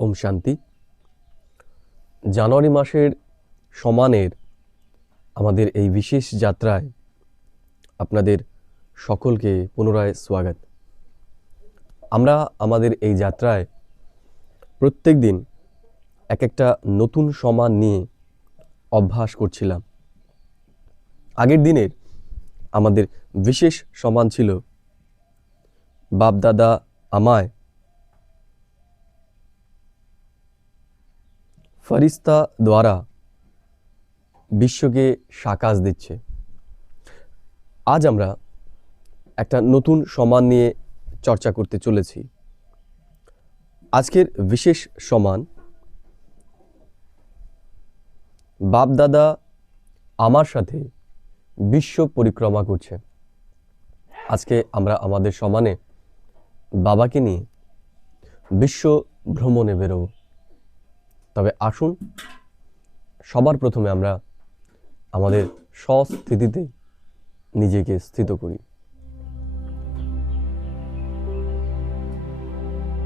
ওম শান্তি। জানুয়ারি মাসের সমানের আমাদের এই বিশেষ যাত্রায় আপনাদের সকলকে পুনরায় স্বাগত। আমরা আমাদের এই যাত্রায় প্রত্যেক দিন এক একটা নতুন সমান নিয়ে অভ্যাস করছিলাম। আগের দিনের আমাদের বিশেষ সমান ছিল, বাপদাদা আমায় ফরিস্তা দ্বারা বিশ্বকে সাকাশ দিচ্ছে। আজ আমরা একটা নতুন সমান নিয়ে চর্চা করতে চলেছি। আজকের বিশেষ সমান, বাপদাদা আমার সাথে বিশ্ব পরিক্রমা করছে। আজকে আমরা আমাদের সমানে বাবাকে নিয়ে বিশ্ব ভ্রমণে বেরোবো। তবে আসুন, সবার প্রথমে আমরা আমাদের স্বস্থিতিতে নিজেকে স্থিত করি।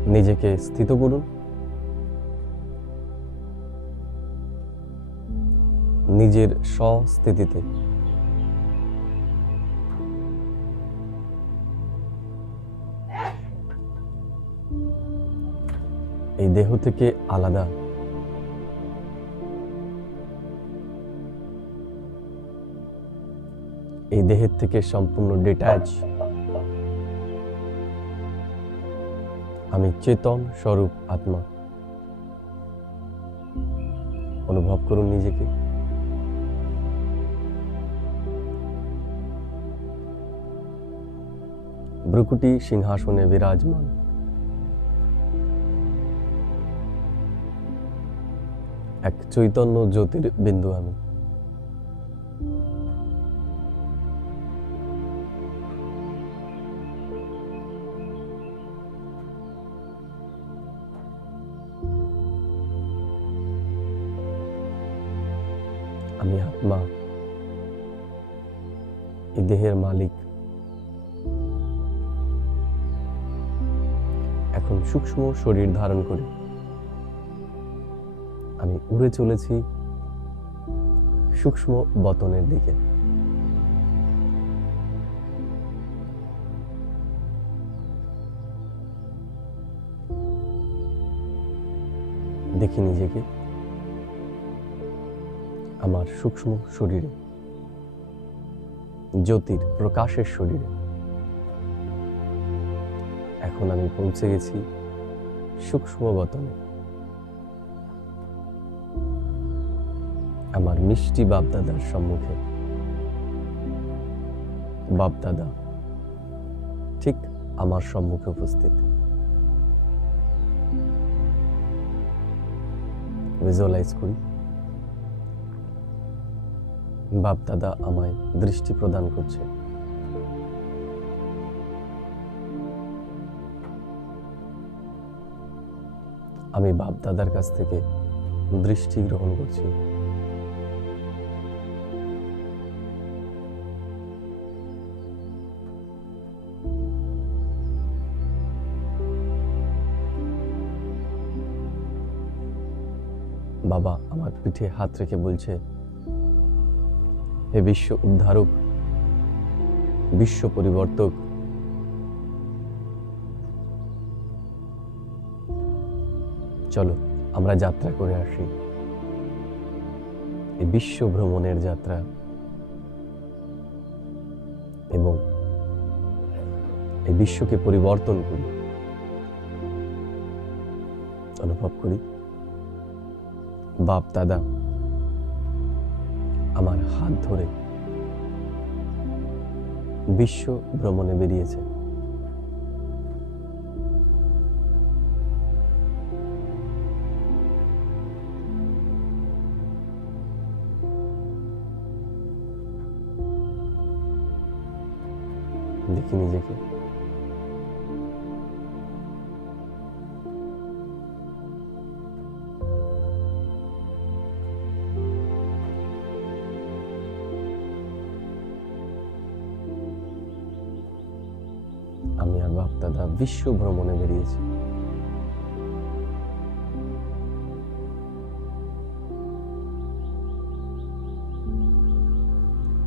নিজেকে স্থিত করুন। নিজের স্বস্থিতিতে এই দেহ থেকে আলাদা এই দেহের থেকে সম্পূর্ণ ডিট্যাচ আমি চেতন স্বরূপ আত্মা। অনুভব করুন নিজেকে। ব্রুকুটি সিংহাসনে বিরাজমান। এক চৈতন্য জ্যোতির বিন্দু আমি। দেহের মালিক। এখন সূক্ষ্ম শরীর ধারণ করে। আমি উড়ে চলেছি সূক্ষ্ম বতনের দিকে। দেখি নিজেকে। আমার সূক্ষ্ম শরীরে। জ্যোতির, প্রকাশের শরীরে। এখন আমি পৌঁছে গেছি সূক্ষ্ম বতনে আমার মিষ্টি বাপদাদার সম্মুখে। বাপদাদা, ঠিক আমার সম্মুখে উপস্থিত। ভিজুয়ালাইজ করি। বাপদাদা আমায় দৃষ্টি প্রদান করছে। আমি বাপদাদার কাছ থেকে দৃষ্টি গ্রহণ করছি। বাবা আমার পিঠে হাত রেখে বলছে হে বিশ্ব উদ্ধারক, বিশ্ব পরিবর্তক। চলো, আমরা যাত্রা করে আসি। এই বিশ্ব ভ্রমণের যাত্রা এবং এই বিশ্বকে পরিবর্তন করি। অনুভব করি। বাপ, দাদা আমার হাত ধরে বিশ্ব ভ্রমণে বেরিয়েছে। দেখি নিজেকে। আমি আর বাপ দাদা বিশ্ব ভ্রমণে বেরিয়েছি।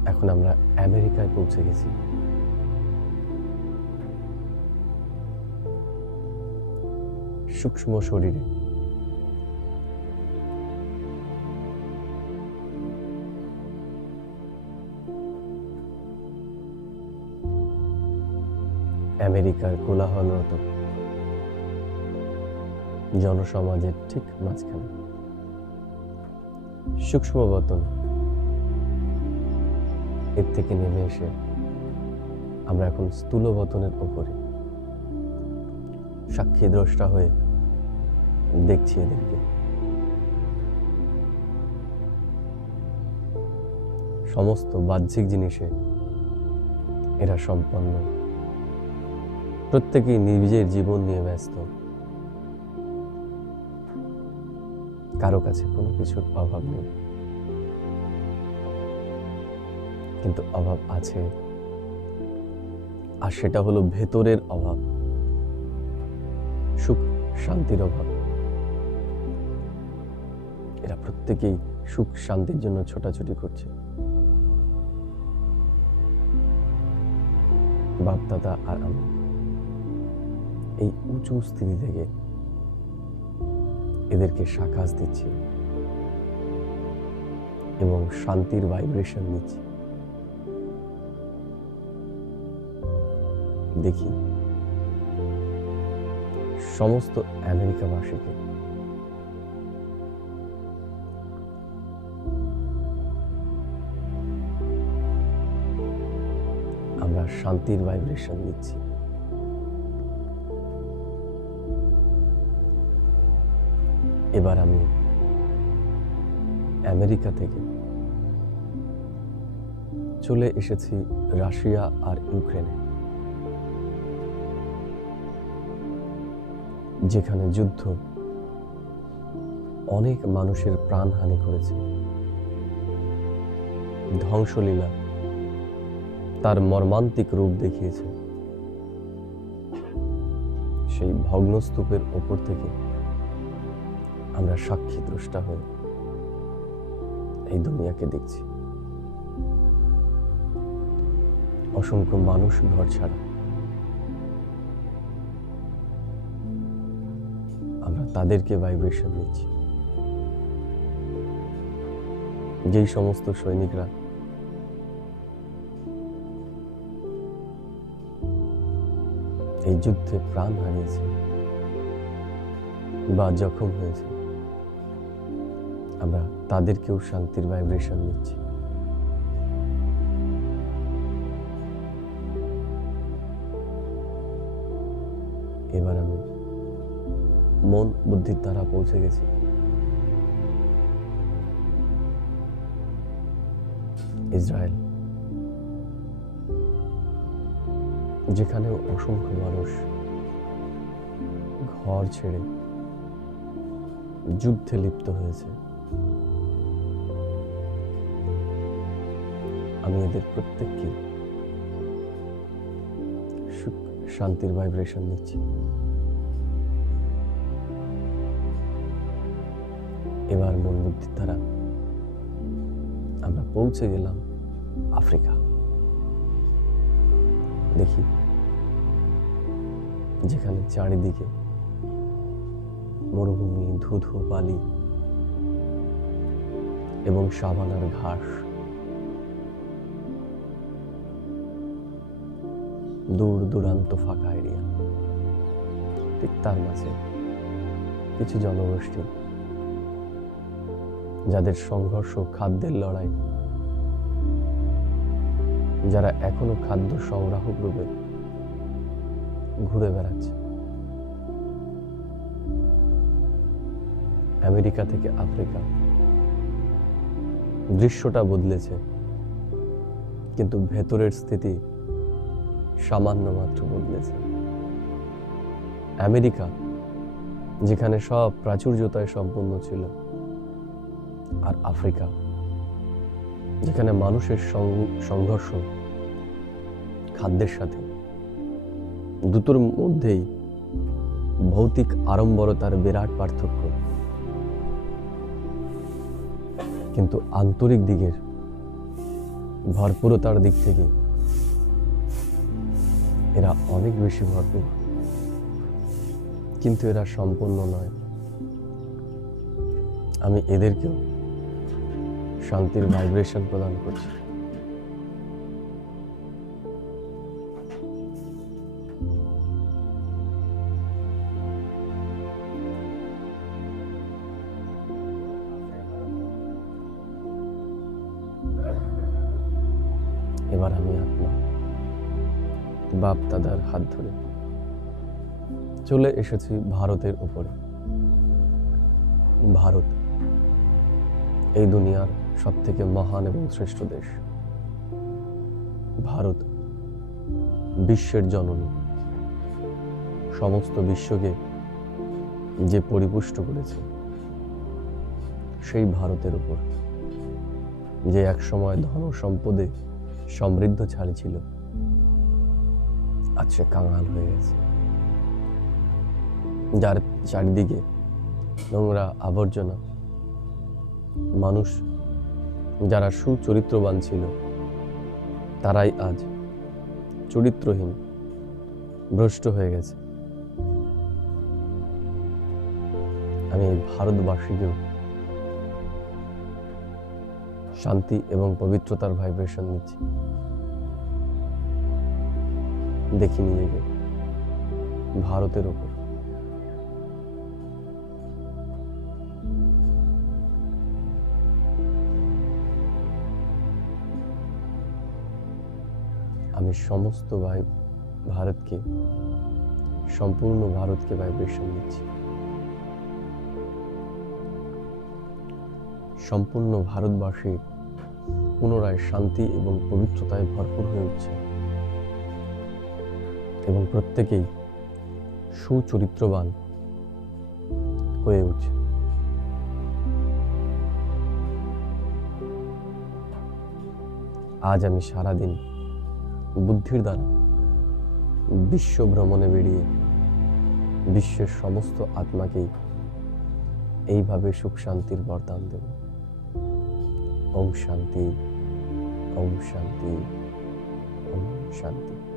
এখন আমরা আমেরিকায় পৌঁছে গেছি। সূক্ষ্ম শরীরে। আমেরিকার কোলাহলরত জনসমাজের ঠিক মাঝখানে। সূক্ষ্ম বতন এর থেকে নেমে এসে আমরা এখন স্থূল বতনের ওপরে সাক্ষী দ্রষ্টা হয়ে দেখছি এদেরকে। সমস্ত বাহ্যিক জিনিসে এরা সম্পন্ন। প্রত্যেকেই নিজের জীবন নিয়ে ব্যস্ত। কারও কাছে কোনো কিছুর অভাব নেই। কিন্তু অভাব আছে। আর সেটা হলো ভেতরের অভাব। সুখ, শান্তির অভাব। এরা প্রত্যেকেই সুখ, শান্তির জন্য ছোটাছুটি করছে। বাপদাদা আর আমি। এই উঁচু স্থিতি থেকে এদেরকে সাকাশ দিচ্ছি এবং শান্তির ভাইব্রেশন দিচ্ছি দেখি সমস্ত আমেরিকাবাসীকে আমরা শান্তির ভাইব্রেশন দিচ্ছি এবার আমি আমেরিকা থেকে চলে এসেছি রাশিয়া আর ইউক্রেনে, যেখানে যুদ্ধ অনেক মানুষের প্রাণহানি করেছে। ধ্বংসলীলা তার মর্মান্তিক রূপ দেখিয়েছে। সেই ভগ্নস্তূপের ওপর থেকে আমরা সাক্ষী দ্রষ্টা হয়ে এই দুনিয়াকে দেখছি। অসংখ্য মানুষ ঘর ছাড়া। আমরা তাদেরকে ভাইব্রেশন দিচ্ছি। যেই সমস্ত সৈনিকরা এই যুদ্ধে প্রাণ হারিয়েছে বা জখম হয়েছে। আমরা তাদেরকেও শান্তির ভাইব্রেশন দিচ্ছি। এবার আমি মন বুদ্ধির দ্বারা পৌঁছে গেছি। ইসরায়েল। যেখানে অসংখ্য মানুষ ঘর ছেড়ে যুদ্ধে লিপ্ত হয়েছে। আমি এদের প্রত্যেককে সুখ, শান্তির ভাইব্রেশন দিচ্ছি। এবার মন বুদ্ধির দ্বারা আমরা পৌঁছে গেলাম আফ্রিকা। দেখি, যেখানে চারিদিকে মরুভূমি, ধুধু বালি এবং সাবানার ঘাস। দূর দূরান্ত ফাঁকা এরিয়া। ঠিক তার মাঝে কিছু জনগোষ্ঠী যাদের সংঘর্ষ খাদ্যের লড়াই যারা এখনও খাদ্য সংগ্রাহক রূপে ঘুরে বেড়াচ্ছে। আমেরিকা থেকে আফ্রিকা দৃশ্যটা বদলেছে, কিন্তু ভেতরের স্থিতি সামান্য মাত্র বদলেছে। আমেরিকা, যেখানে সব প্রাচুর্যতায় সম্পূর্ণ ছিল, আর আফ্রিকা, যেখানে মানুষের সংঘর্ষ, খাদ্যের সাথে, দুটোর মধ্যেই ভৌতিক আড়ম্বরতার বিরাট পার্থক্য। কিন্তু আন্তরিক দিকের ভরপুরতার দিক থেকে এরা অনেক বেশি ভরপুর কিন্তু এরা সম্পূর্ণ নয়। আমি এদেরকেও শান্তির ভাইব্রেশন প্রদান করছি। বাপ দাদার হাত ধরে। চলে এসেছি ভারতের উপরে। ভারত এই দুনিয়ার সব থেকে মহান এবং শ্রেষ্ঠ দেশ। ভারত বিশ্বের জননী। সমস্ত বিশ্বকে যে পরিপুষ্ট করেছে, সেই ভারতের উপর। যে এক সময় ধন সম্পদে সমৃদ্ধ ছাড়ি ছিল আজ কাঙাল হয়ে গেছে। যার চারিদিকে নোংরা আবর্জনা, মানুষ যারা সুচরিত্রবান ছিল, তারাই আজ চরিত্রহীন, ভ্রষ্ট হয়ে গেছে। আমি ভারতবাসীকেও শান্তি এবং পবিত্রতার ভাইব্রেশন দিচ্ছি। দেখি নিজেকে ভারতের ওপর। আমি সমস্ত ভাই ভারতকে, সম্পূর্ণ ভারতকে ভাইব্রেশন দিচ্ছি। সম্পূর্ণ ভারতবাসী পুনরায় শান্তি এবং পবিত্রতায় ভরপুর হয়ে উঠছে। এবং প্রত্যেকেই সুচরিত্রবান হয়ে উঠছে। আজ আমি সারাদিন বুদ্ধির দ্বারা বিশ্ব ভ্রমণে বেরিয়ে বিশ্বের সমস্ত আত্মাকেই এইভাবে সুখ শান্তির বরদান দেব। ওম শান্তি ওম শান্তি ওম শান্তি।